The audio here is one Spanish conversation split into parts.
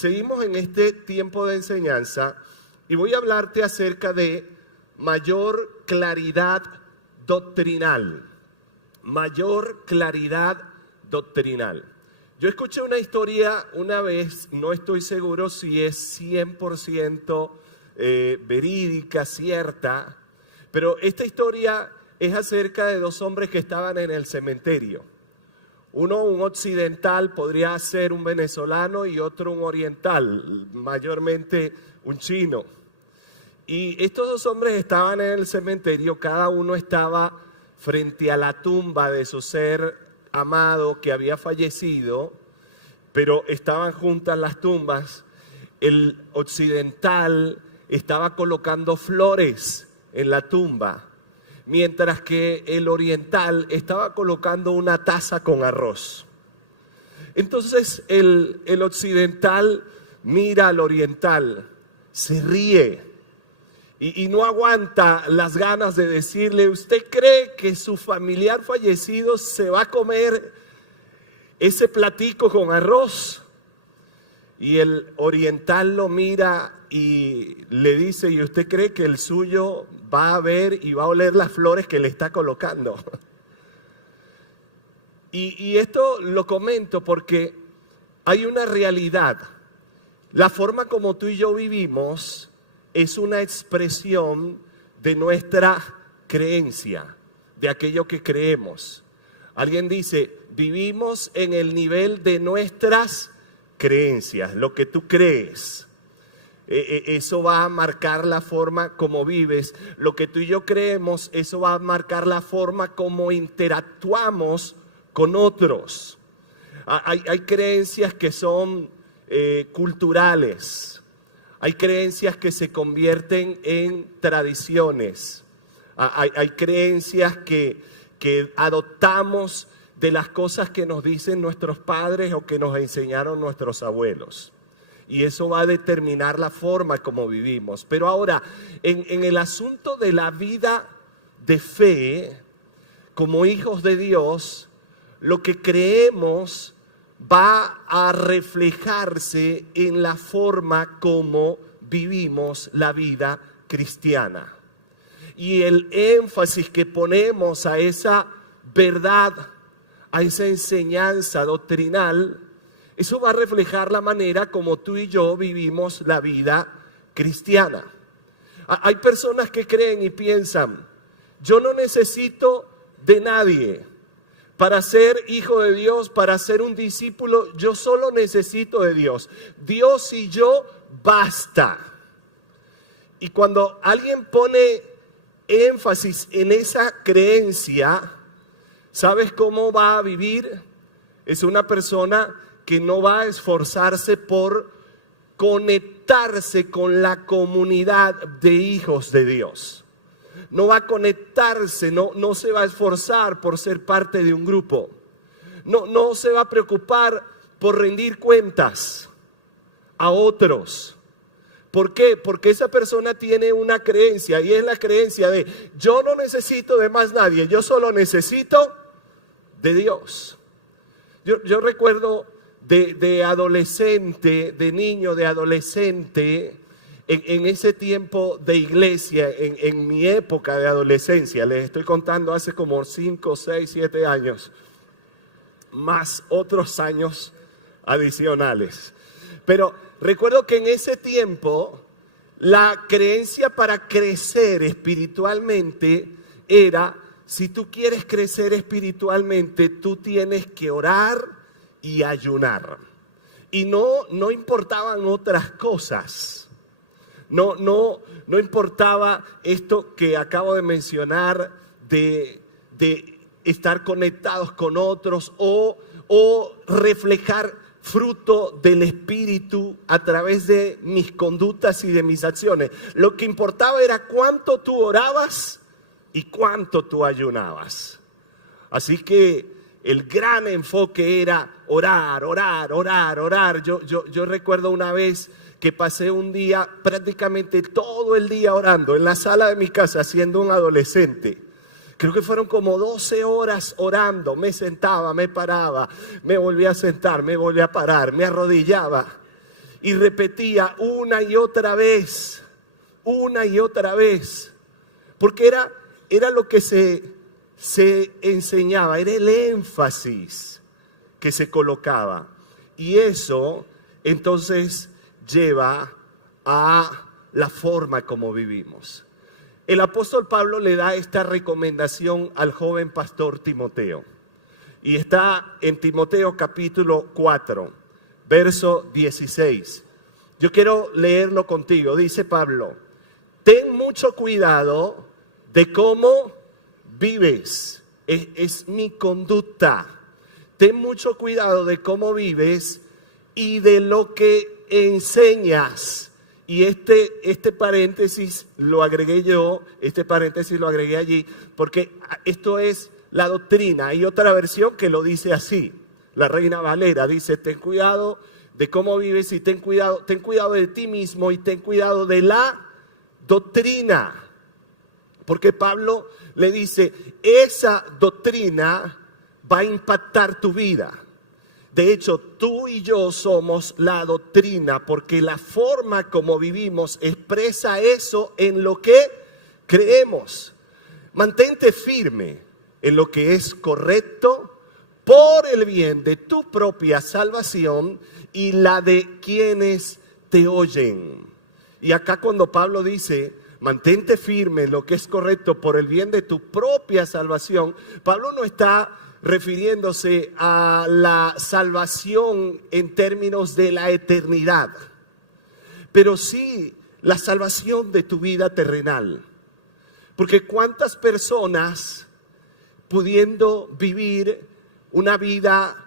seguimos en este tiempo de enseñanza y voy a hablarte acerca de mayor claridad doctrinal. Mayor claridad doctrinal. Yo escuché una historia una vez, no estoy seguro si es 100% verídica, cierta, pero esta historia es acerca de dos hombres que estaban en el cementerio. Uno, un occidental, podría ser un venezolano, y otro un oriental, mayormente un chino. Y estos dos hombres estaban en el cementerio, cada uno estaba frente a la tumba de su ser amado que había fallecido, pero estaban juntas las tumbas. El occidental estaba colocando flores en la tumba, mientras que el oriental estaba colocando una taza con arroz. Entonces el occidental mira al oriental, se ríe y no aguanta las ganas de decirle: ¿usted cree que su familiar fallecido se va a comer ese platico con arroz? Y el oriental lo mira y le dice: ¿y usted cree que el suyo va a ver y va a oler las flores que le está colocando? Y esto lo comento porque hay una realidad. La forma como tú y yo vivimos es una expresión de nuestra creencia, de aquello que creemos. Alguien dice: vivimos en el nivel de nuestras creencias, lo que tú crees. Eso va a marcar la forma como vives. Lo que tú y yo creemos, eso va a marcar la forma como interactuamos con otros. Hay creencias que son culturales. Hay creencias que se convierten en tradiciones. Hay creencias que adoptamos de las cosas que nos dicen nuestros padres o que nos enseñaron nuestros abuelos. Y eso va a determinar la forma como vivimos. Pero ahora, en el asunto de la vida de fe, como hijos de Dios, lo que creemos va a reflejarse en la forma como vivimos la vida cristiana. Y el énfasis que ponemos a esa verdad, a esa enseñanza doctrinal, eso va a reflejar la manera como tú y yo vivimos la vida cristiana. Hay personas que creen y piensan: yo no necesito de nadie. Para ser hijo de Dios, para ser un discípulo, yo solo necesito de Dios. Dios y yo basta. Y cuando alguien pone énfasis en esa creencia, ¿sabes cómo va a vivir? Es una persona que no va a esforzarse por conectarse con la comunidad de hijos de Dios. No va a conectarse, no se va a esforzar por ser parte de un grupo. No se va a preocupar por rendir cuentas a otros. ¿Por qué? Porque esa persona tiene una creencia, y es la creencia de: yo no necesito de más nadie, yo solo necesito de Dios. Yo recuerdo de adolescente, de niño, de adolescente, en ese tiempo de iglesia, en mi época de adolescencia, les estoy contando hace como 5, 6, 7 años, más otros años adicionales. Pero recuerdo que en ese tiempo la creencia para crecer espiritualmente era: si tú quieres crecer espiritualmente, tú tienes que orar y ayunar. Y no importaban otras cosas. No importaba esto que acabo de mencionar de estar conectados con otros o reflejar fruto del Espíritu a través de mis conductas y de mis acciones. Lo que importaba era cuánto tú orabas y cuánto tú ayunabas. Así que el gran enfoque era orar. Yo recuerdo una vez que pasé un día, prácticamente todo el día orando en la sala de mi casa, siendo un adolescente. Creo que fueron como 12 horas orando. Me sentaba, me paraba, me volvía a sentar, me volvía a parar, me arrodillaba. y repetía una y otra vez, porque era lo que se enseñaba, era el énfasis que se colocaba. Y eso entonces lleva a la forma como vivimos. El apóstol Pablo le da esta recomendación al joven pastor Timoteo. Y está en Timoteo capítulo 4, verso 16. Yo quiero leerlo contigo. Dice Pablo: ten mucho cuidado de cómo vives. Es mi conducta. Ten mucho cuidado de cómo vives y de lo que enseñas. Y este paréntesis lo agregué yo, allí, porque esto es la doctrina. Hay otra versión que lo dice así. La Reina Valera dice: ten cuidado de cómo vives y ten cuidado de ti mismo y ten cuidado de la doctrina. Porque Pablo le dice, esa doctrina va a impactar tu vida. De hecho, tú y yo somos la doctrina, porque la forma como vivimos expresa eso en lo que creemos. Mantente firme en lo que es correcto por el bien de tu propia salvación y la de quienes te oyen. Y acá cuando Pablo dice, mantente firme en lo que es correcto por el bien de tu propia salvación, Pablo no está refiriéndose a la salvación en términos de la eternidad, pero sí la salvación de tu vida terrenal. Porque cuántas personas, pudiendo vivir una vida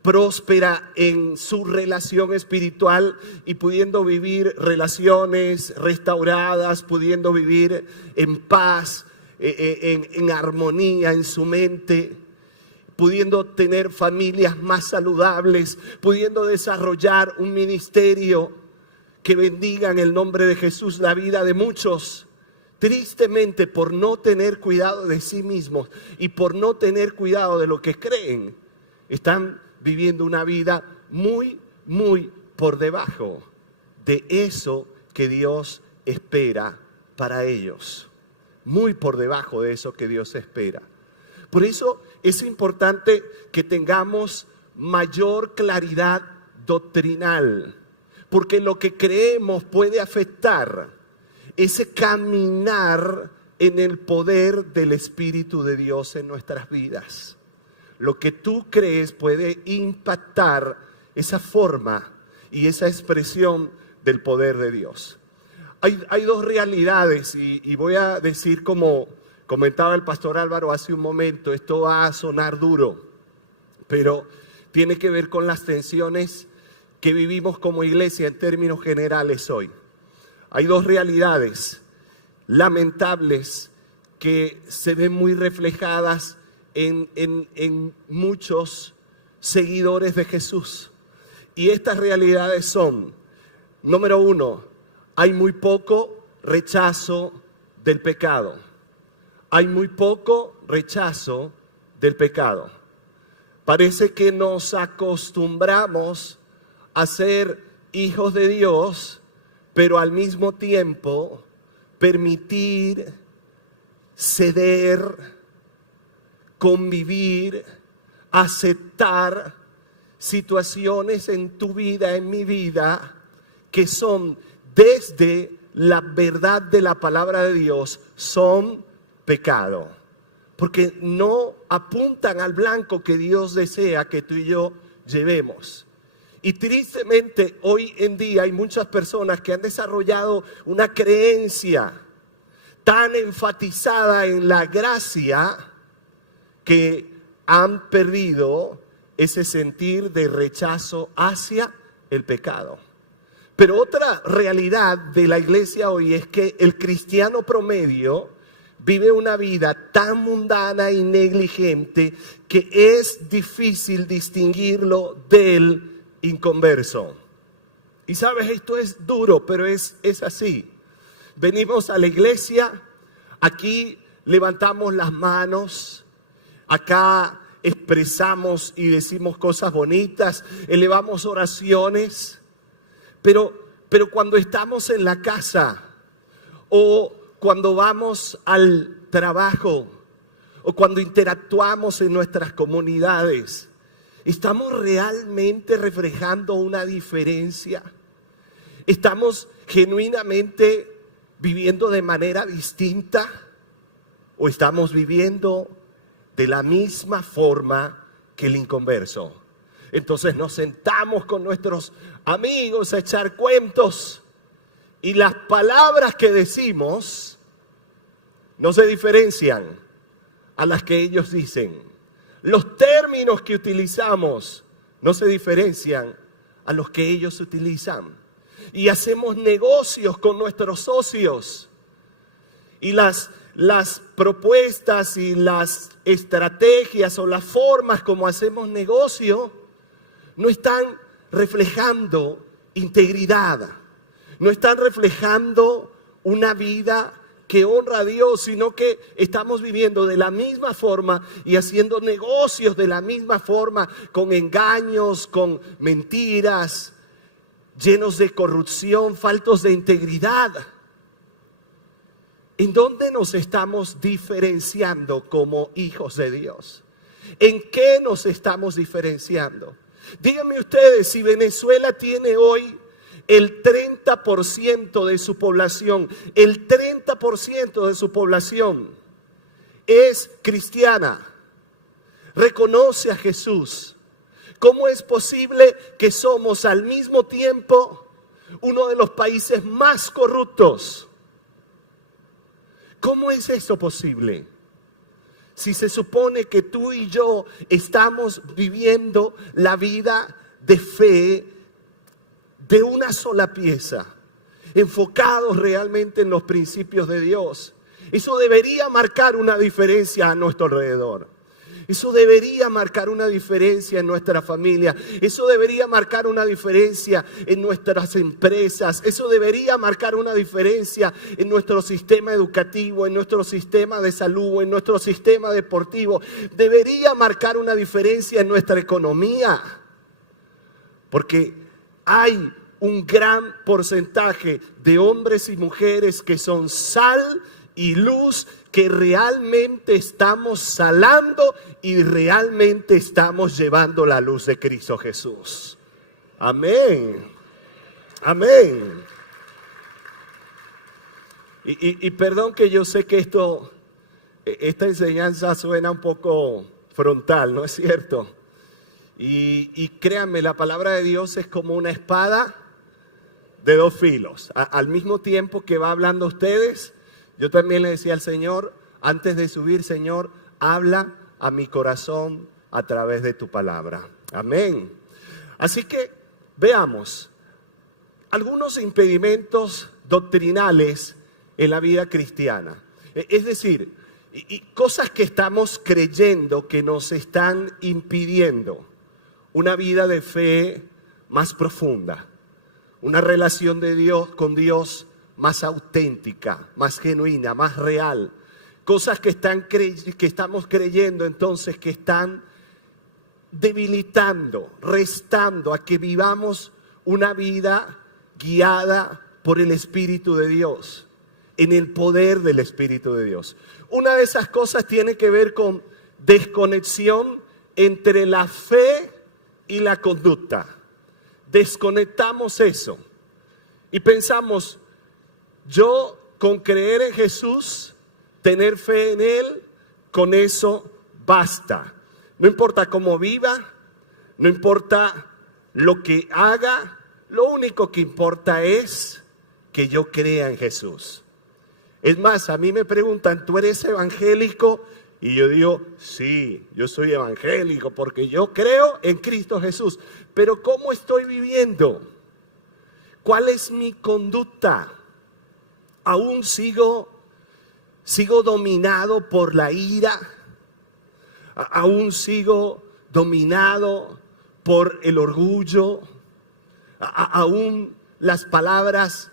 próspera en su relación espiritual y pudiendo vivir relaciones restauradas, pudiendo vivir en paz, en armonía en su mente, pudiendo tener familias más saludables, pudiendo desarrollar un ministerio que bendiga en el nombre de Jesús la vida de muchos. Tristemente, por no tener cuidado de sí mismos y por no tener cuidado de lo que creen, están viviendo una vida muy, muy por debajo de eso que Dios espera para ellos. Muy por debajo de eso que Dios espera. Por eso es importante que tengamos mayor claridad doctrinal, porque lo que creemos puede afectar ese caminar en el poder del Espíritu de Dios en nuestras vidas. Lo que tú crees puede impactar esa forma y esa expresión del poder de Dios. Hay dos realidades y voy a decir, como comentaba el pastor Álvaro hace un momento, esto va a sonar duro, pero tiene que ver con las tensiones que vivimos como iglesia en términos generales hoy. Hay dos realidades lamentables que se ven muy reflejadas en muchos seguidores de Jesús. Y estas realidades son, número uno, hay muy poco rechazo del pecado. Hay muy poco rechazo del pecado. Parece que nos acostumbramos a ser hijos de Dios, pero al mismo tiempo permitir, ceder, convivir, aceptar situaciones en tu vida, en mi vida, que son desde la verdad de la palabra de Dios, son pecado, porque no apuntan al blanco que Dios desea que tú y yo llevemos. Y tristemente hoy en día hay muchas personas que han desarrollado una creencia tan enfatizada en la gracia que han perdido ese sentir de rechazo hacia el pecado. Pero otra realidad de la iglesia hoy es que el cristiano promedio vive una vida tan mundana y negligente que es difícil distinguirlo del inconverso. Y sabes, esto es duro, pero es así. Venimos a la iglesia, aquí levantamos las manos, acá expresamos y decimos cosas bonitas, elevamos oraciones, Pero cuando estamos en la casa o cuando vamos al trabajo o cuando interactuamos en nuestras comunidades, ¿estamos realmente reflejando una diferencia? ¿Estamos genuinamente viviendo de manera distinta o estamos viviendo de la misma forma que el inconverso? Entonces nos sentamos con nuestros amigos a echar cuentos y las palabras que decimos no se diferencian a las que ellos dicen. Los términos que utilizamos no se diferencian a los que ellos utilizan. Y hacemos negocios con nuestros socios. Y las propuestas y las estrategias o las formas como hacemos negocio no están reflejando integridad, no están reflejando una vida que honra a Dios, sino que estamos viviendo de la misma forma y haciendo negocios de la misma forma, con engaños, con mentiras, llenos de corrupción, faltos de integridad. ¿En dónde nos estamos diferenciando como hijos de Dios? ¿En qué nos estamos diferenciando? Díganme ustedes, si Venezuela tiene hoy el 30% de su población, el 30% de su población es cristiana, reconoce a Jesús, ¿cómo es posible que somos al mismo tiempo uno de los países más corruptos? ¿Cómo es eso posible? Si se supone que tú y yo estamos viviendo la vida de fe de una sola pieza, enfocados realmente en los principios de Dios. Eso debería marcar una diferencia a nuestro alrededor. Eso debería marcar una diferencia en nuestra familia. Eso debería marcar una diferencia en nuestras empresas. Eso debería marcar una diferencia en nuestro sistema educativo, en nuestro sistema de salud, en nuestro sistema deportivo. Debería marcar una diferencia en nuestra economía. Porque hay un gran porcentaje de hombres y mujeres que son sal y luz, que realmente estamos salando y realmente estamos llevando la luz de Cristo Jesús. Amén. Amén. Y perdón que yo sé que esta enseñanza suena un poco frontal, ¿no es cierto? Y créanme, la palabra de Dios es como una espada de dos filos. Al mismo tiempo que va hablando a ustedes, yo también le decía al Señor, antes de subir, Señor, habla a mi corazón a través de tu palabra. Amén. Así que veamos algunos impedimentos doctrinales en la vida cristiana. Es decir, cosas que estamos creyendo que nos están impidiendo una vida de fe más profunda, una relación de Dios con Dios más auténtica, más genuina, más real. Cosas que estamos creyendo entonces que están debilitando, restando a que vivamos una vida guiada por el Espíritu de Dios, en el poder del Espíritu de Dios. Una de esas cosas tiene que ver con desconexión entre la fe y la conducta. Desconectamos eso y pensamos, yo con creer en Jesús, tener fe en Él, con eso basta. No importa cómo viva, no importa lo que haga, lo único que importa es que yo crea en Jesús. Es más, a mí me preguntan, ¿tú eres evangélico? Y yo digo, sí, yo soy evangélico porque yo creo en Cristo Jesús. Pero ¿cómo estoy viviendo? ¿Cuál es mi conducta? ¿Aún sigo dominado por la ira? ¿Aún sigo dominado por el orgullo? ¿Aún las palabras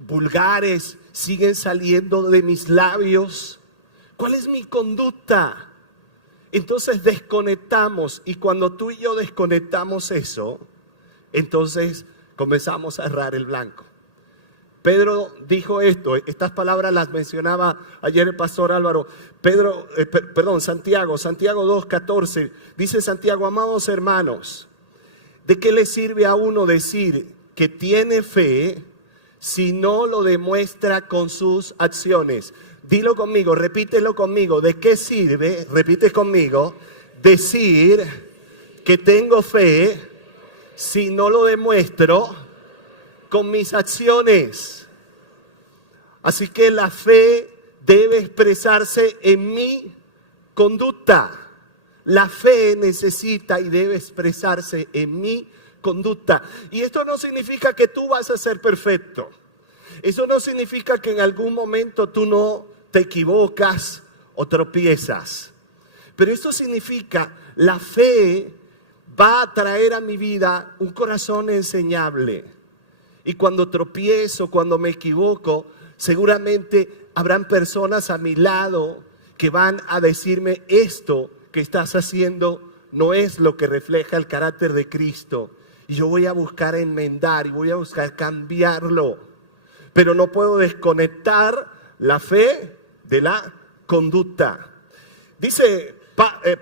vulgares siguen saliendo de mis labios? ¿Cuál es mi conducta? Entonces desconectamos, y cuando tú y yo desconectamos eso, entonces comenzamos a errar el blanco. Pedro dijo esto, estas palabras las mencionaba ayer el pastor Álvaro. Santiago 2:14, dice Santiago: amados hermanos, ¿de qué le sirve a uno decir que tiene fe si no lo demuestra con sus acciones? Dilo conmigo, repítelo conmigo. ¿De qué sirve, repite conmigo, decir que tengo fe si no lo demuestro con mis acciones? Así que la fe debe expresarse en mi conducta. La fe necesita y debe expresarse en mi conducta. Y esto no significa que tú vas a ser perfecto. Eso no significa que en algún momento tú no te equivocas o tropiezas. Pero esto significa, la fe va a traer a mi vida un corazón enseñable. Y cuando tropiezo, cuando me equivoco, seguramente habrán personas a mi lado que van a decirme: esto que estás haciendo no es lo que refleja el carácter de Cristo. Y yo voy a buscar enmendar y voy a buscar cambiarlo. Pero no puedo desconectar la fe de la conducta. Dice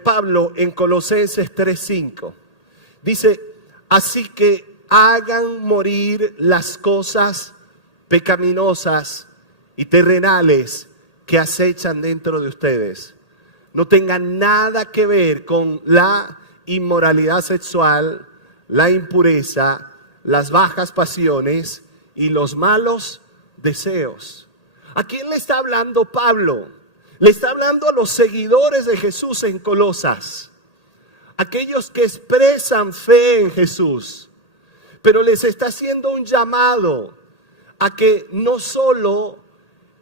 Pablo en Colosenses 3:5. Dice: así que hagan morir las cosas pecaminosas y terrenales que acechan dentro de ustedes. No tengan nada que ver con la inmoralidad sexual, la impureza, las bajas pasiones y los malos deseos. ¿A quién le está hablando Pablo? Le está hablando a los seguidores de Jesús en Colosas, aquellos que expresan fe en Jesús, pero les está haciendo un llamado a que no solo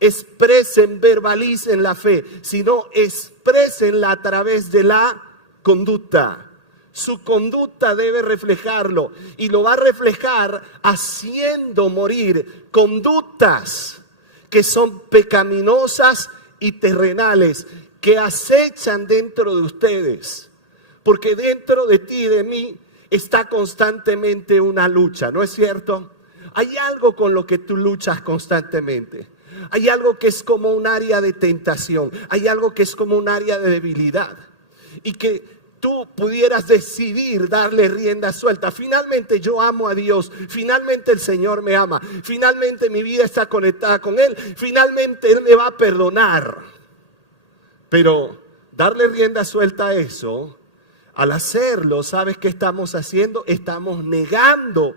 expresen, verbalicen la fe, sino exprésenla a través de la conducta. Su conducta debe reflejarlo, y lo va a reflejar haciendo morir conductas que son pecaminosas y terrenales, que acechan dentro de ustedes. Porque dentro de ti y de mí está constantemente una lucha, ¿no es cierto? Hay algo con lo que tú luchas constantemente. Hay algo que es como un área de tentación. Hay algo que es como un área de debilidad. Y que tú pudieras decidir darle rienda suelta. Finalmente yo amo a Dios. Finalmente el Señor me ama. Finalmente mi vida está conectada con Él. Finalmente Él me va a perdonar. Pero darle rienda suelta a eso, al hacerlo, ¿sabes qué estamos haciendo? Estamos negando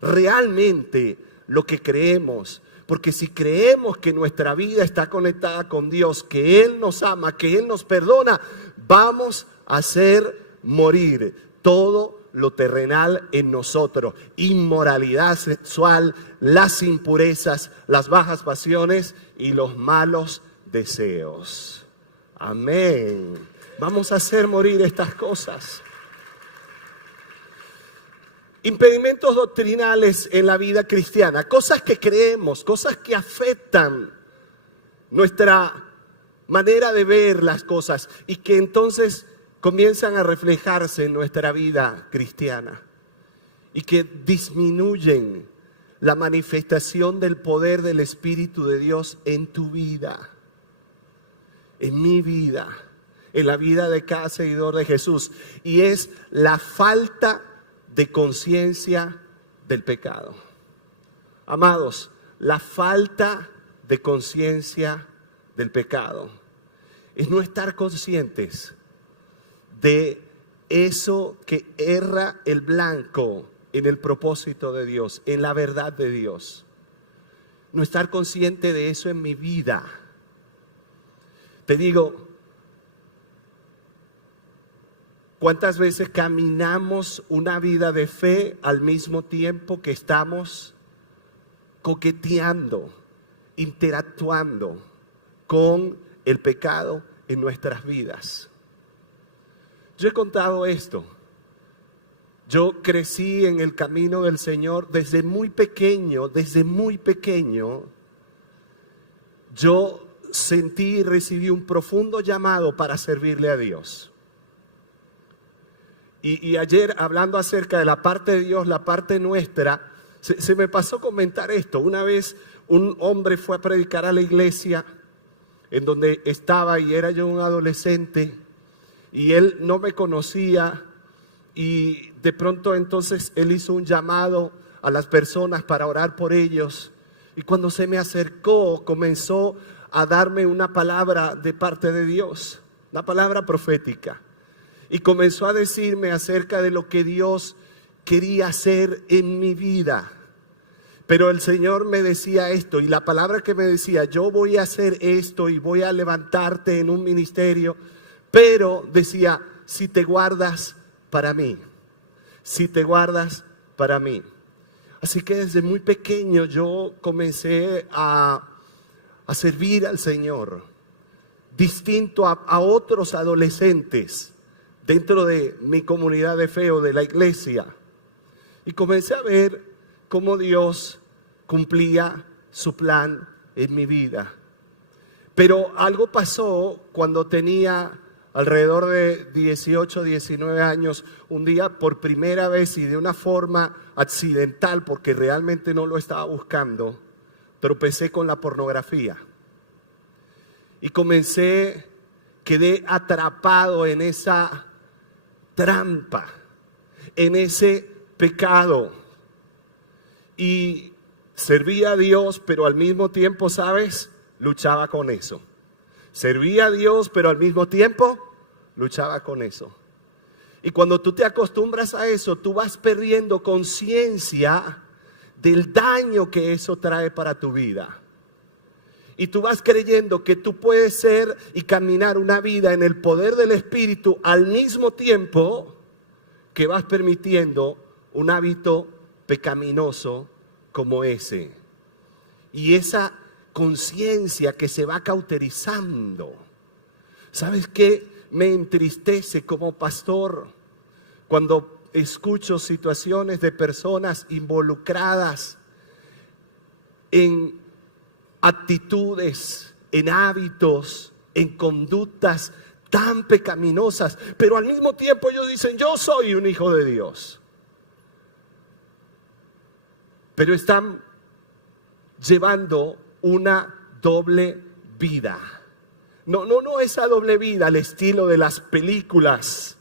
realmente lo que creemos. Porque si creemos que nuestra vida está conectada con Dios, que Él nos ama, que Él nos perdona, vamos a hacer morir todo lo terrenal en nosotros. Inmoralidad sexual, las impurezas, las bajas pasiones y los malos deseos. Amén. Vamos a hacer morir estas cosas. Impedimentos doctrinales en la vida cristiana, cosas que creemos, cosas que afectan nuestra manera de ver las cosas y que entonces comienzan a reflejarse en nuestra vida cristiana y que disminuyen la manifestación del poder del Espíritu de Dios en tu vida, en mi vida, en la vida de cada seguidor de Jesús. Y es la falta de conciencia del pecado. Amados, la falta de conciencia del pecado es no estar conscientes de eso que erra el blanco en el propósito de Dios, en la verdad de Dios. No estar consciente de eso en mi vida. Te digo, ¿cuántas veces caminamos una vida de fe al mismo tiempo que estamos coqueteando, interactuando con el pecado en nuestras vidas? Yo he contado esto. Yo crecí en el camino del Señor desde muy pequeño. Yo sentí y recibí un profundo llamado para servirle a Dios. Y ayer, hablando acerca de la parte de Dios, la parte nuestra, Se me pasó comentar esto. Una vez un hombre fue a predicar a la iglesia en donde estaba y era yo un adolescente y él no me conocía y de pronto entonces él hizo un llamado a las personas para orar por ellos y cuando se me acercó comenzó a darme una palabra de parte de Dios, una palabra profética, y comenzó a decirme acerca de lo que Dios quería hacer en mi vida. Pero el Señor me decía esto, y la palabra que me decía: yo voy a hacer esto y voy a levantarte en un ministerio, pero decía, si te guardas para mí, si te guardas para mí. Así que desde muy pequeño yo comencé a servir al Señor, distinto a otros adolescentes dentro de mi comunidad de fe o de la iglesia. Y comencé a ver cómo Dios cumplía su plan en mi vida. Pero algo pasó cuando tenía alrededor de 18, 19 años. Un día, por primera vez y de una forma accidental, porque realmente no lo estaba buscando, tropecé con la pornografía. Y quedé atrapado en esa trampa, en ese pecado. Y servía a Dios, pero al mismo tiempo, ¿sabes? Luchaba con eso. Servía a Dios, pero al mismo tiempo luchaba con eso. Y cuando tú te acostumbras a eso, tú vas perdiendo conciencia del daño que eso trae para tu vida. Y tú vas creyendo que tú puedes ser y caminar una vida en el poder del Espíritu al mismo tiempo que vas permitiendo un hábito pecaminoso como ese. Y esa conciencia que se va cauterizando. ¿Sabes qué? Me entristece como pastor cuando escucho situaciones de personas involucradas en actitudes, en hábitos, en conductas tan pecaminosas, pero al mismo tiempo ellos dicen: yo soy un hijo de Dios. Pero están llevando una doble vida. No esa doble vida al estilo de las películas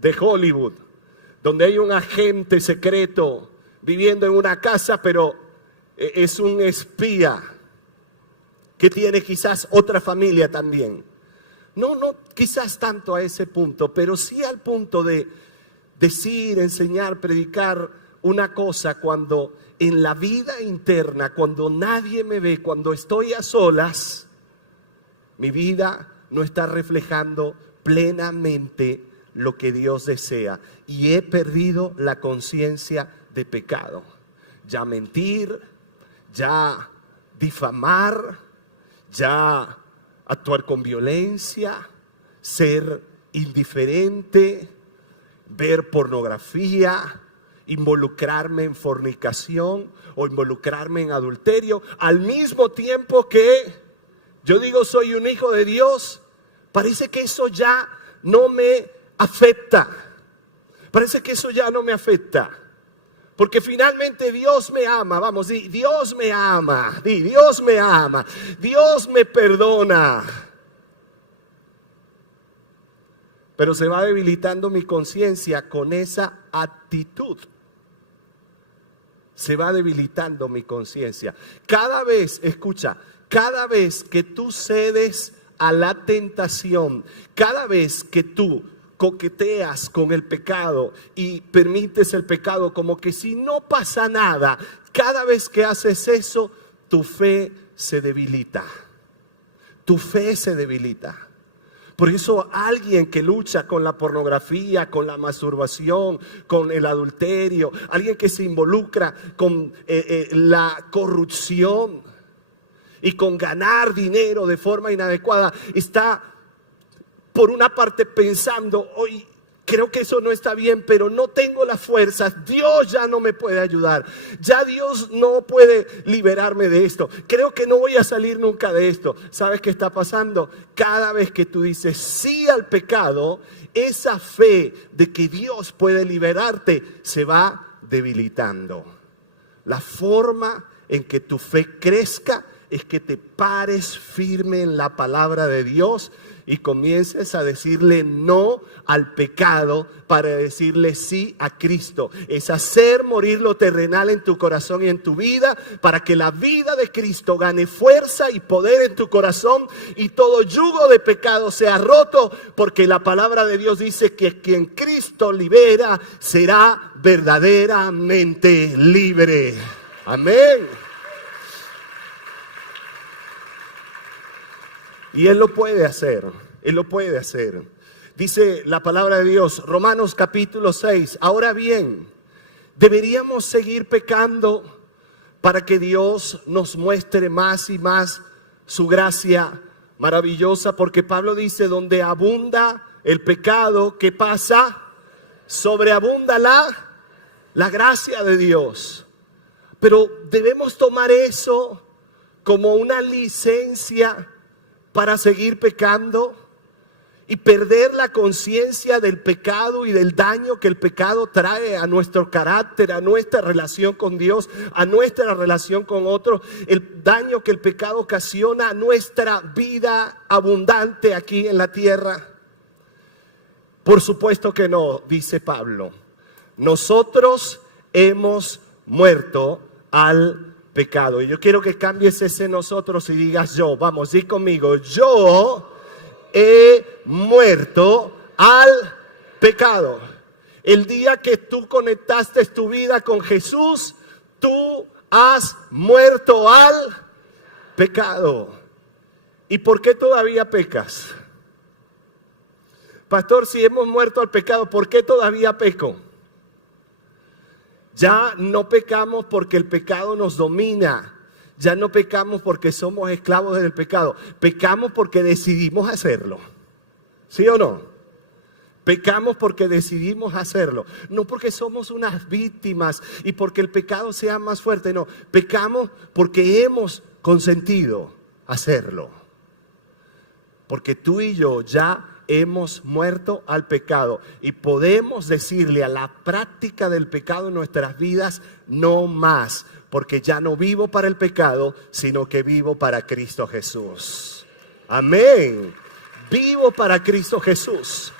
de Hollywood, donde hay un agente secreto viviendo en una casa, pero es un espía que tiene quizás otra familia también. No quizás tanto a ese punto, pero sí al punto de decir, enseñar, predicar una cosa cuando en la vida interna, cuando nadie me ve, cuando estoy a solas, mi vida no está reflejando plenamente lo que Dios desea. Y he perdido la conciencia de pecado. Ya mentir, ya difamar, ya actuar con violencia, ser indiferente, ver pornografía, involucrarme en fornicación o involucrarme en adulterio, al mismo tiempo que yo digo soy un hijo de Dios. Parece que eso ya no me afecta. Parece que eso ya no me afecta. Porque finalmente Dios me ama. Vamos, di, Dios me ama. Di, Dios me ama. Dios me perdona. Pero se va debilitando mi conciencia con esa actitud. Se va debilitando mi conciencia. Cada vez, escucha, cada vez que tú cedes a la tentación, cada vez que tú coqueteas con el pecado y permites el pecado como que si no pasa nada, cada vez que haces eso, tu fe se debilita. Tu fe se debilita. Por eso alguien que lucha con la pornografía, con la masturbación, con el adulterio, alguien que se involucra con la corrupción y con ganar dinero de forma inadecuada, está por una parte pensando: hoy creo que eso no está bien, pero no tengo las fuerzas. Dios ya no me puede ayudar. Ya Dios no puede liberarme de esto. Creo que no voy a salir nunca de esto. ¿Sabes qué está pasando? Cada vez que tú dices sí al pecado, esa fe de que Dios puede liberarte se va debilitando. La forma en que tu fe crezca es que te pares firme en la palabra de Dios y comiences a decirle no al pecado para decirle sí a Cristo. Es hacer morir lo terrenal en tu corazón y en tu vida para que la vida de Cristo gane fuerza y poder en tu corazón y todo yugo de pecado sea roto, porque la palabra de Dios dice que quien Cristo libera será verdaderamente libre. Amén. Y Él lo puede hacer, Él lo puede hacer. Dice la palabra de Dios, Romanos capítulo 6, ahora bien, ¿deberíamos seguir pecando para que Dios nos muestre más y más su gracia maravillosa? Porque Pablo dice, donde abunda el pecado, ¿qué pasa? Sobreabunda la gracia de Dios. Pero debemos tomar eso como una licencia para seguir pecando y perder la conciencia del pecado y del daño que el pecado trae a nuestro carácter, a nuestra relación con Dios, a nuestra relación con otros, el daño que el pecado ocasiona a nuestra vida abundante aquí en la tierra. Por supuesto que no, dice Pablo. Nosotros hemos muerto al pecado. Y yo quiero que cambies ese nosotros y digas yo. Vamos, di conmigo. Yo he muerto al pecado. El día que tú conectaste tu vida con Jesús, tú has muerto al pecado. ¿Y por qué todavía pecas? Pastor, si hemos muerto al pecado, ¿por qué todavía peco? Ya no pecamos porque el pecado nos domina. Ya no pecamos porque somos esclavos del pecado. Pecamos porque decidimos hacerlo. ¿Sí o no? Pecamos porque decidimos hacerlo. No porque somos unas víctimas y porque el pecado sea más fuerte. No, pecamos porque hemos consentido hacerlo. Porque tú y yo ya hemos muerto al pecado y podemos decirle a la práctica del pecado en nuestras vidas no más, porque ya no vivo para el pecado, sino que vivo para Cristo Jesús. Amén. Vivo para Cristo Jesús.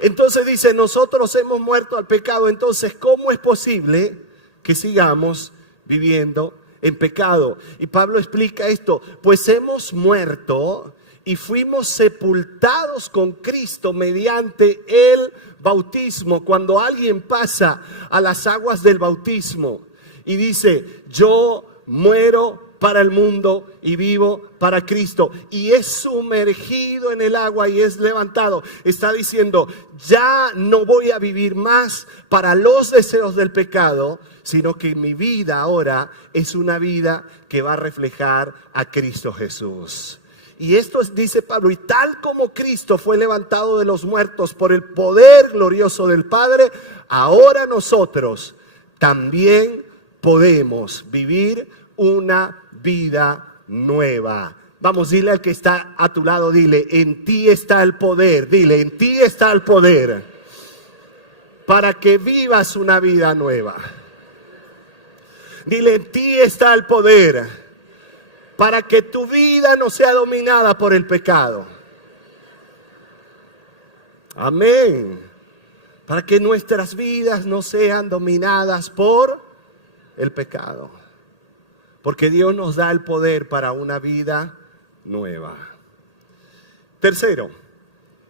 Entonces dice, nosotros hemos muerto al pecado. Entonces, ¿cómo es posible que sigamos viviendo en pecado? Y Pablo explica esto, pues hemos muerto y fuimos sepultados con Cristo mediante el bautismo. Cuando alguien pasa a las aguas del bautismo y dice, yo muero para el mundo y vivo para Cristo, y es sumergido en el agua y es levantado, está diciendo, ya no voy a vivir más para los deseos del pecado, sino que mi vida ahora es una vida que va a reflejar a Cristo Jesús. Y esto dice Pablo, y tal como Cristo fue levantado de los muertos por el poder glorioso del Padre, ahora nosotros también podemos vivir una vida nueva. Vamos, dile al que está a tu lado, dile, en ti está el poder, dile, en ti está el poder para que vivas una vida nueva. Dile, en ti está el poder para que tu vida no sea dominada por el pecado. Amén. Para que nuestras vidas no sean dominadas por el pecado. Porque Dios nos da el poder para una vida nueva. Tercero,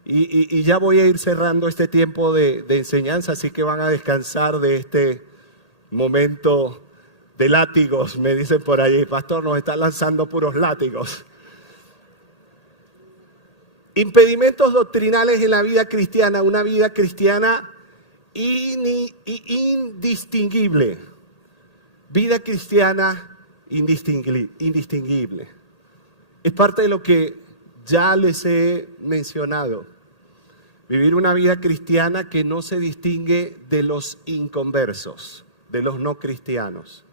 y ya voy a ir cerrando este tiempo de enseñanza, así que van a descansar de este momento de látigos, me dicen por ahí, pastor, nos está lanzando puros látigos. Impedimentos doctrinales en la vida cristiana, una vida cristiana indistinguible. Vida cristiana indistinguible. Es parte de lo que ya les he mencionado. Vivir una vida cristiana que no se distingue de los inconversos, de los no cristianos.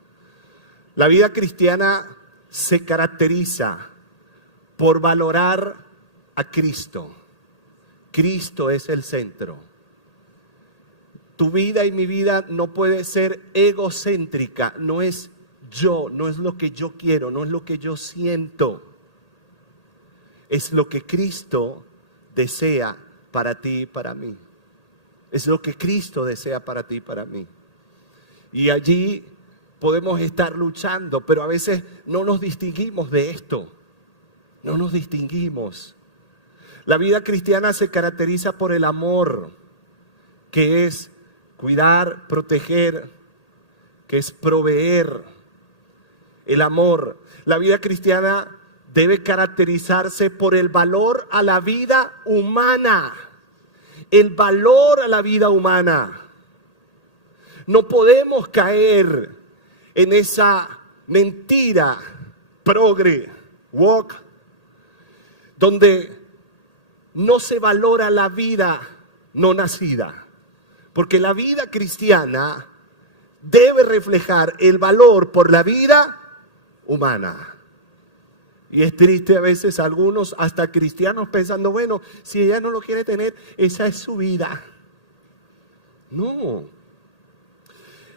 La vida cristiana se caracteriza por valorar a Cristo. Cristo es el centro. tu vida y mi vida no puede ser egocéntrica. No es yo, no es lo que yo quiero, no es lo que yo siento. Es lo que Cristo desea para ti y para mí. Es lo que Cristo desea para ti y para mí. Y allí podemos estar luchando, pero a veces no nos distinguimos de esto. No nos distinguimos. La vida cristiana se caracteriza por el amor, que es cuidar, proteger, que es proveer. El amor. La vida cristiana debe caracterizarse por el valor a la vida humana. El valor a la vida humana. No podemos caer en esa mentira progre, woke, donde no se valora la vida no nacida. Porque la vida cristiana debe reflejar el valor por la vida humana. Y es triste a veces algunos, hasta cristianos, pensando, bueno, si ella no lo quiere tener, esa es su vida. No.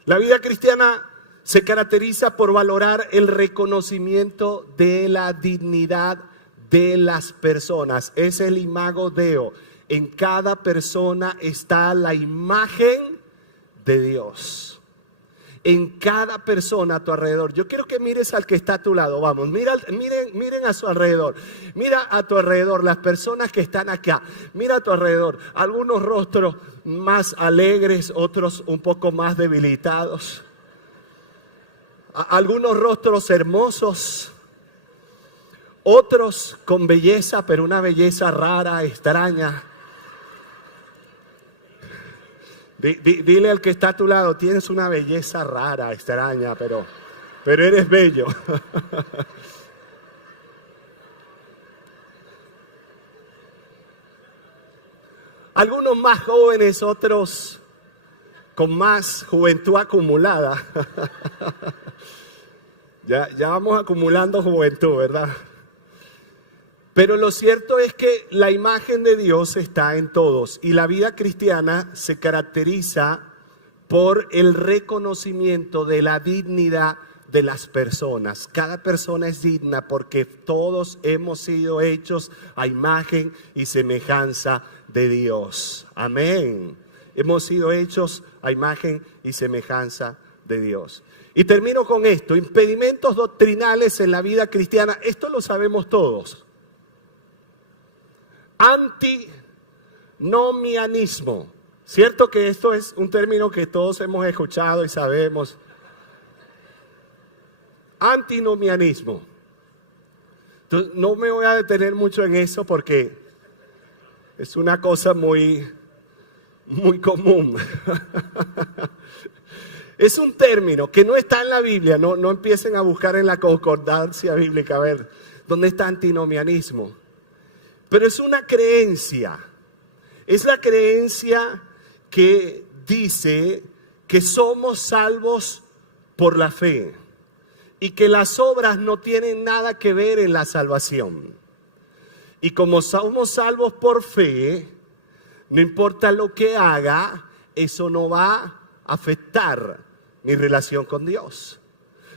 La vida cristiana se caracteriza por valorar el reconocimiento de la dignidad de las personas. Es el imago Deo. En cada persona está la imagen de Dios. En cada persona a tu alrededor. Yo quiero que mires al que está a tu lado. Vamos, miren a su alrededor. Mira a tu alrededor las personas que están acá. Mira a tu alrededor. Algunos rostros más alegres, otros un poco más debilitados. Algunos rostros hermosos. Otros con belleza, pero una belleza rara, extraña. Dile al que está a tu lado, tienes una belleza rara, extraña, pero eres bello. Algunos más jóvenes, otros con más juventud acumulada. Ya vamos acumulando juventud, ¿verdad? Pero lo cierto es que la imagen de Dios está en todos y la vida cristiana se caracteriza por el reconocimiento de la dignidad de las personas. Cada persona es digna porque todos hemos sido hechos a imagen y semejanza de Dios. Amén. Hemos sido hechos a imagen y semejanza de Dios. Y termino con esto, impedimentos doctrinales en la vida cristiana. Esto lo sabemos todos. Antinomianismo. Cierto que esto es un término que todos hemos escuchado y sabemos. Antinomianismo. Entonces, no me voy a detener mucho en eso porque es una cosa muy común. Es un término que no está en la Biblia. No empiecen a buscar en la concordancia bíblica a ver dónde está antinomianismo. Pero es una creencia. Es la creencia que dice que somos salvos por la fe y que las obras no tienen nada que ver en la salvación. Y como somos salvos por fe, no importa lo que haga, eso no va a afectar mi relación con Dios.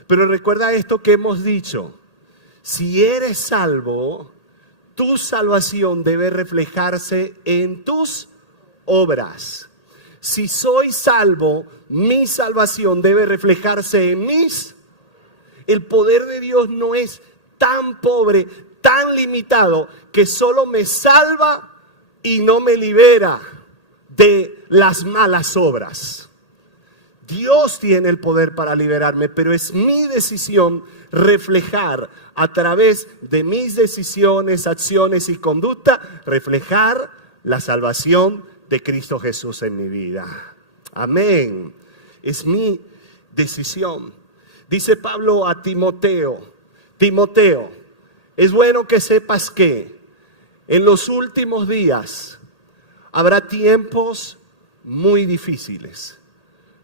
Pero recuerda esto que hemos dicho: si eres salvo, tu salvación debe reflejarse en tus obras. Si soy salvo, mi salvación debe reflejarse en mis. El poder de Dios no es tan pobre, tan limitado, que solo me salva y no me libera de las malas obras. Dios tiene el poder para liberarme, pero es mi decisión reflejar a través de mis decisiones, acciones y conducta, reflejar la salvación de Cristo Jesús en mi vida. Amén. Es mi decisión. Dice Pablo a Timoteo: Timoteo, es bueno que sepas que en los últimos días habrá tiempos muy difíciles,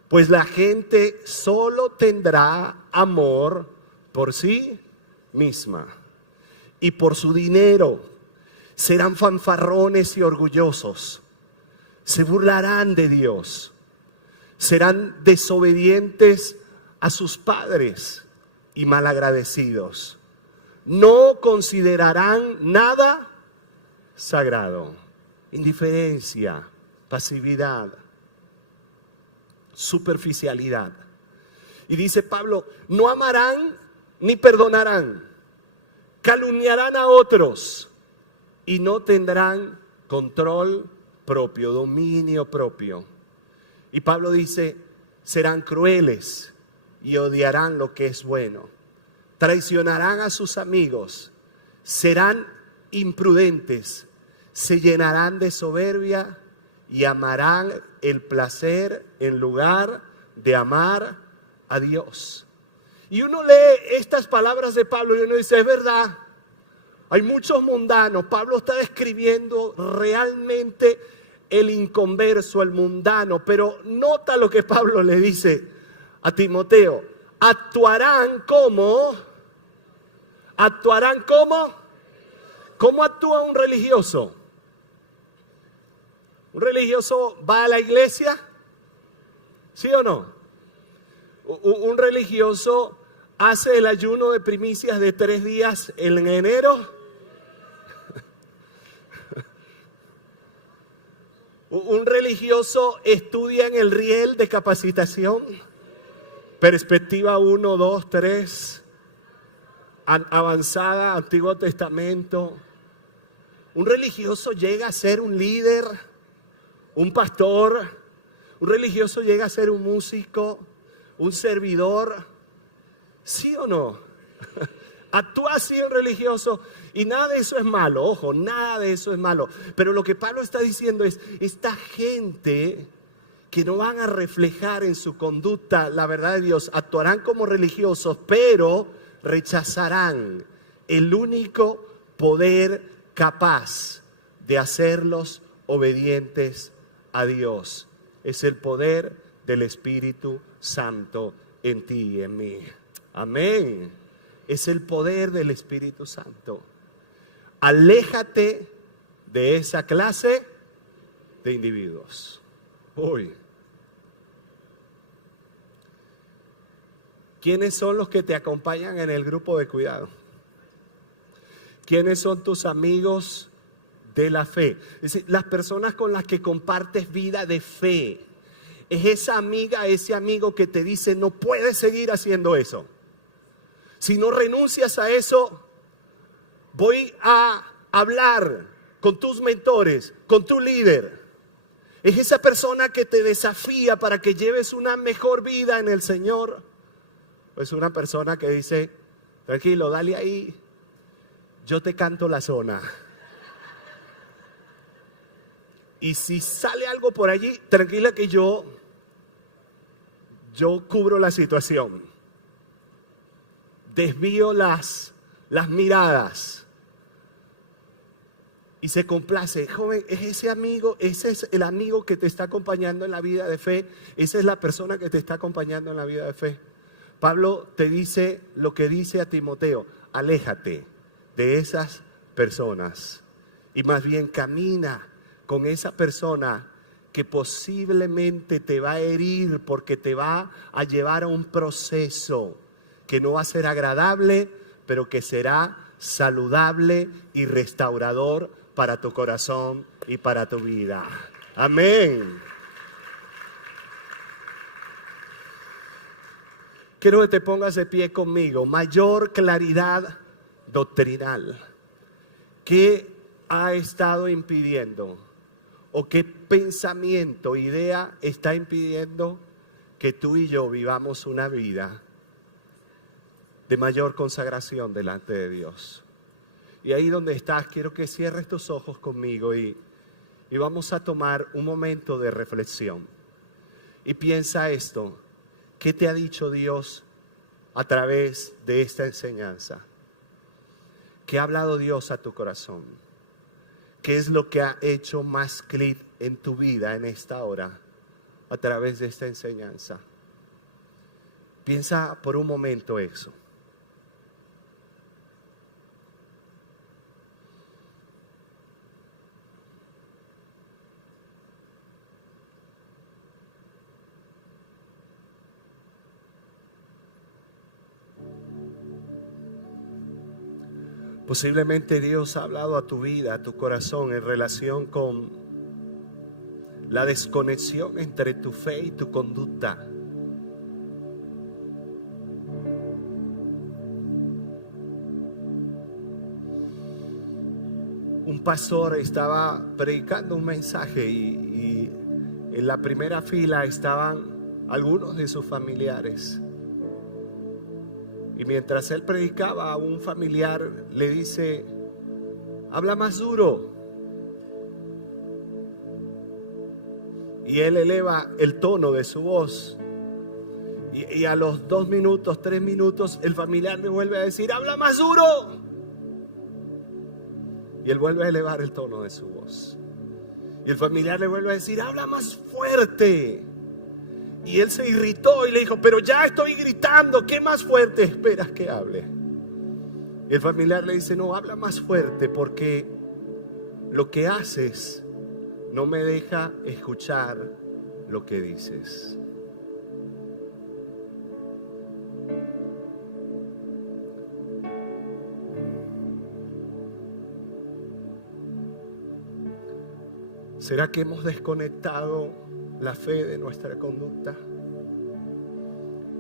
pues la gente solo tendrá amor por sí misma y por su dinero. Serán fanfarrones y orgullosos. Se burlarán de Dios. serán desobedientes a sus padres y malagradecidos. No considerarán nada sagrado. Indiferencia, pasividad, superficialidad. Y dice Pablo, no amarán ni perdonarán, calumniarán a otros y no tendrán control propio, dominio propio. Y Pablo dice, serán crueles y odiarán lo que es bueno. Traicionarán a sus amigos, serán imprudentes, se llenarán de soberbia y amarán el placer en lugar de amar a Dios. Y uno lee estas palabras de Pablo y uno dice, es verdad, hay muchos mundanos. Pablo está describiendo realmente el inconverso, el mundano, pero nota lo que Pablo le dice a Timoteo. Actuarán como, ¿cómo actúa un religioso? ¿Un religioso va a la iglesia? ¿Sí o no? ¿Un religioso hace el ayuno de primicias de 3 días en enero? ¿Un religioso estudia en el riel de capacitación? Perspectiva 1, 2, 3, avanzada, Antiguo Testamento. ¿Un religioso llega a ser un líder, un pastor? ¿Un religioso llega a ser un músico, un servidor? ¿Sí o no? Actúa así el religioso y nada de eso es malo, ojo, nada de eso es malo. Pero lo que Pablo está diciendo es, esta gente que no van a reflejar en su conducta la verdad de Dios, actuarán como religiosos, pero rechazarán el único poder capaz de hacerlos obedientes a Dios. Es el poder del Espíritu Santo en ti y en mí. Amén. Es el poder del Espíritu Santo. Aléjate de esa clase de individuos. Uy. ¿Quiénes son los que te acompañan en el grupo de cuidado? ¿Quiénes son tus amigos de la fe? Es decir, las personas con las que compartes vida de fe. Es esa amiga, ese amigo que te dice, no puedes seguir haciendo eso. Si no renuncias a eso, voy a hablar con tus mentores, con tu líder. Es esa persona que te desafía para que lleves una mejor vida en el Señor. Es una persona que dice, tranquilo, dale ahí, yo te canto la zona. Y si sale algo por allí, tranquila que yo cubro la situación. Desvío las miradas. Y se complace. Joven, es ese amigo, ese es el amigo que te está acompañando en la vida de fe. Esa es la persona que te está acompañando en la vida de fe. Pablo te dice lo que dice a Timoteo, aléjate de esas personas y más bien camina con esa persona que posiblemente te va a herir porque te va a llevar a un proceso que no va a ser agradable, pero que será saludable y restaurador para tu corazón y para tu vida. Amén. Quiero que te pongas de pie conmigo. Mayor claridad doctrinal. ¿Qué ha estado impidiendo? ¿O qué pensamiento, idea está impidiendo que tú y yo vivamos una vida de mayor consagración delante de Dios? Y ahí donde estás, quiero que cierres tus ojos conmigo y vamos a tomar un momento de reflexión. Y piensa esto. ¿Qué te ha dicho Dios a través de esta enseñanza? ¿Qué ha hablado Dios a tu corazón? ¿Qué es lo que ha hecho más clic en tu vida en esta hora a través de esta enseñanza? Piensa por un momento eso. Posiblemente Dios ha hablado a tu vida, a tu corazón, en relación con la desconexión entre tu fe y tu conducta. Un pastor estaba predicando un mensaje y en la primera fila estaban algunos de sus familiares. Y mientras él predicaba, un familiar le dice: habla más duro. Y él eleva el tono de su voz. Y a los 2 minutos, 3 minutos, el familiar le vuelve a decir: habla más duro. Y él vuelve a elevar el tono de su voz. Y el familiar le vuelve a decir: habla más fuerte. Y él se irritó y le dijo: pero ya estoy gritando, ¿qué más fuerte esperas que hable? Y el familiar le dice: no, habla más fuerte, porque lo que haces no me deja escuchar lo que dices. ¿Será que hemos desconectado la fe de nuestra conducta?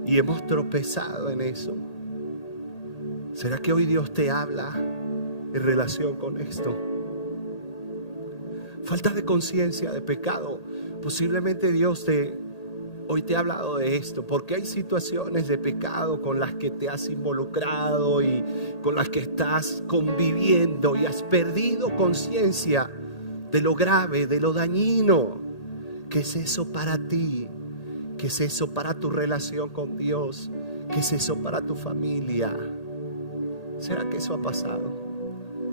Y hemos tropezado en eso. ¿Será que hoy Dios te habla en relación con esto? Falta de conciencia de pecado. Posiblemente Dios hoy te ha hablado de esto, porque hay situaciones de pecado con las que te has involucrado y con las que estás conviviendo y has perdido conciencia de lo grave, de lo dañino. ¿Qué es eso para ti? ¿Qué es eso para tu relación con Dios? ¿Qué es eso para tu familia? ¿Será que eso ha pasado?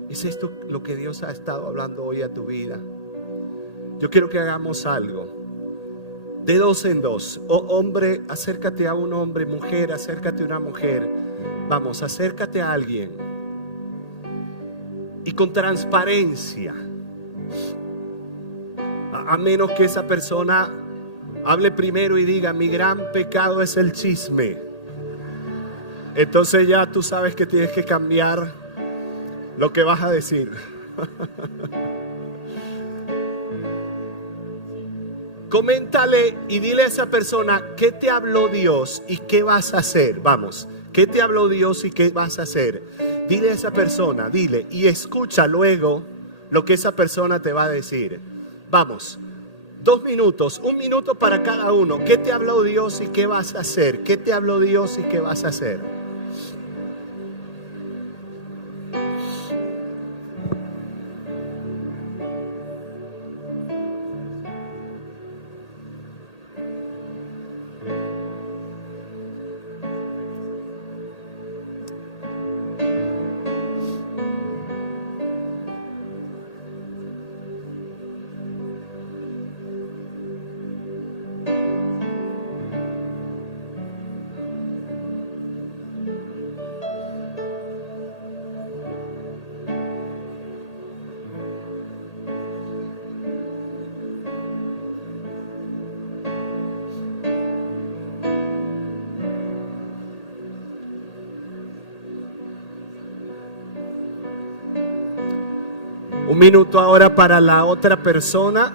¿Es esto lo que Dios ha estado hablando hoy a tu vida? Yo quiero que hagamos algo. De 2 en 2. Hombre, acércate a un hombre. Mujer, acércate a una mujer. Vamos, acércate a alguien. Y con transparencia. A menos que esa persona hable primero y diga: mi gran pecado es el chisme. Entonces ya tú sabes que tienes que cambiar lo que vas a decir. Coméntale y dile a esa persona: ¿qué te habló Dios y qué vas a hacer? Vamos, ¿qué te habló Dios y qué vas a hacer? Dile a esa persona, dile, y escucha luego lo que esa persona te va a decir. Vamos, 2 minutos, 1 minuto para cada uno. ¿Qué te habló Dios y qué vas a hacer? ¿Qué te habló Dios y qué vas a hacer? Un minuto ahora para la otra persona.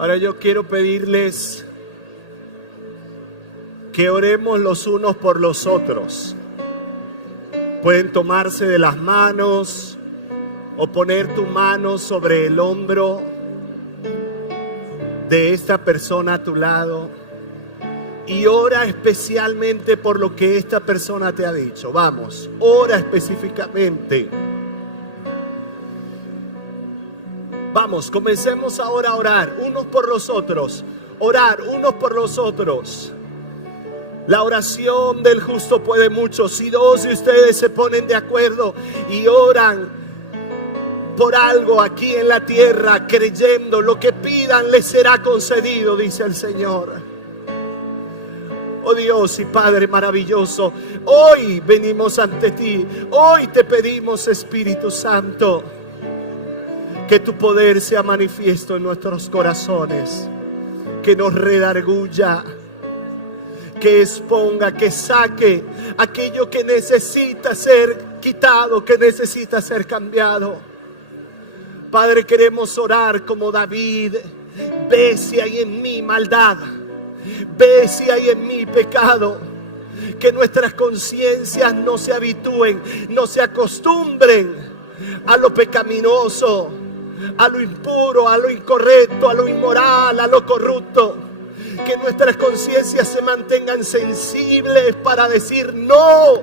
Ahora yo quiero pedirles que oremos los unos por los otros. Pueden tomarse de las manos o poner tu mano sobre el hombro de esta persona a tu lado y ora especialmente por lo que esta persona te ha dicho. Vamos, ora específicamente. Vamos, comencemos ahora a orar unos por los otros. orar unos por los otros. La oración del justo puede mucho. Si dos de ustedes se ponen de acuerdo y oran por algo aquí en la tierra, creyendo, lo que pidan les será concedido, dice el Señor. Oh Dios y Padre maravilloso, hoy venimos ante ti. Hoy te pedimos, Espíritu Santo, que tu poder sea manifiesto en nuestros corazones, que nos redarguya, que exponga, que saque aquello que necesita ser quitado, que necesita ser cambiado. Padre, queremos orar como David. Ve si hay en mí maldad, ve si hay en mí pecado. Que nuestras conciencias no se habitúen, no se acostumbren a lo pecaminoso, a lo impuro, a lo incorrecto, a lo inmoral, a lo corrupto. Que nuestras conciencias se mantengan sensibles para decir no,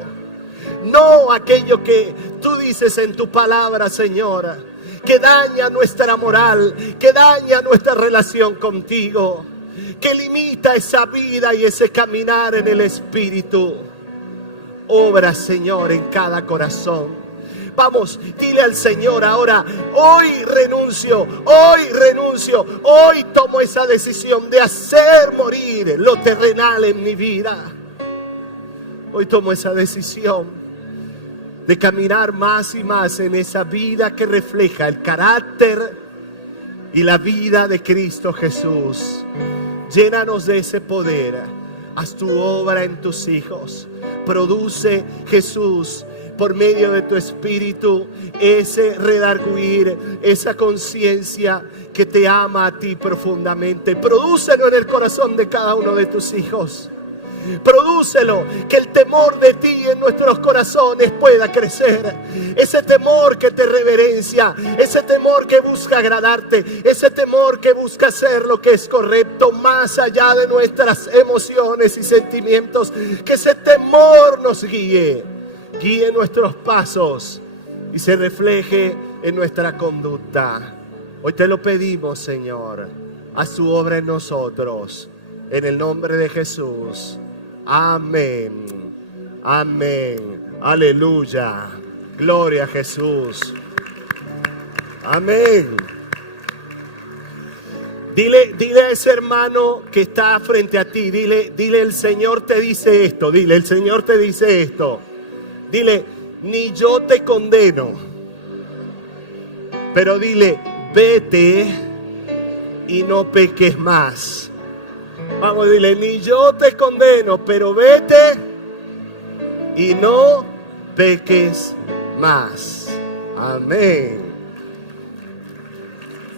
no a aquello que tú dices en tu palabra, Señor, que daña nuestra moral, que daña nuestra relación contigo, que limita esa vida y ese caminar en el Espíritu. Obra, Señor, en cada corazón. Vamos, dile al Señor ahora: hoy renuncio, hoy tomo esa decisión de hacer morir lo terrenal en mi vida. Hoy tomo esa decisión de caminar más y más en esa vida que refleja el carácter y la vida de Cristo Jesús. Llénanos de ese poder. Haz tu obra en tus hijos. Produce, Jesús, por medio de tu Espíritu, ese redarguir, esa conciencia que te ama a ti profundamente. Prodúcelo en el corazón de cada uno de tus hijos. Prodúcelo, que el temor de ti en nuestros corazones pueda crecer. Ese temor que te reverencia, ese temor que busca agradarte, ese temor que busca hacer lo que es correcto más allá de nuestras emociones y sentimientos. Que ese temor nos guíe nuestros pasos y se refleje en nuestra conducta. Hoy te lo pedimos, Señor. Haz tu obra en nosotros, en el nombre de Jesús. Amén. Amén. Aleluya. Gloria a Jesús. Amén. Dile a ese hermano que está frente a ti. Dile, el Señor te dice esto. Dile, el Señor te dice esto. Dile, ni yo te condeno. Pero dile, vete y no peques más. Vamos, dile, ni yo te condeno, pero vete y no peques más. Amén.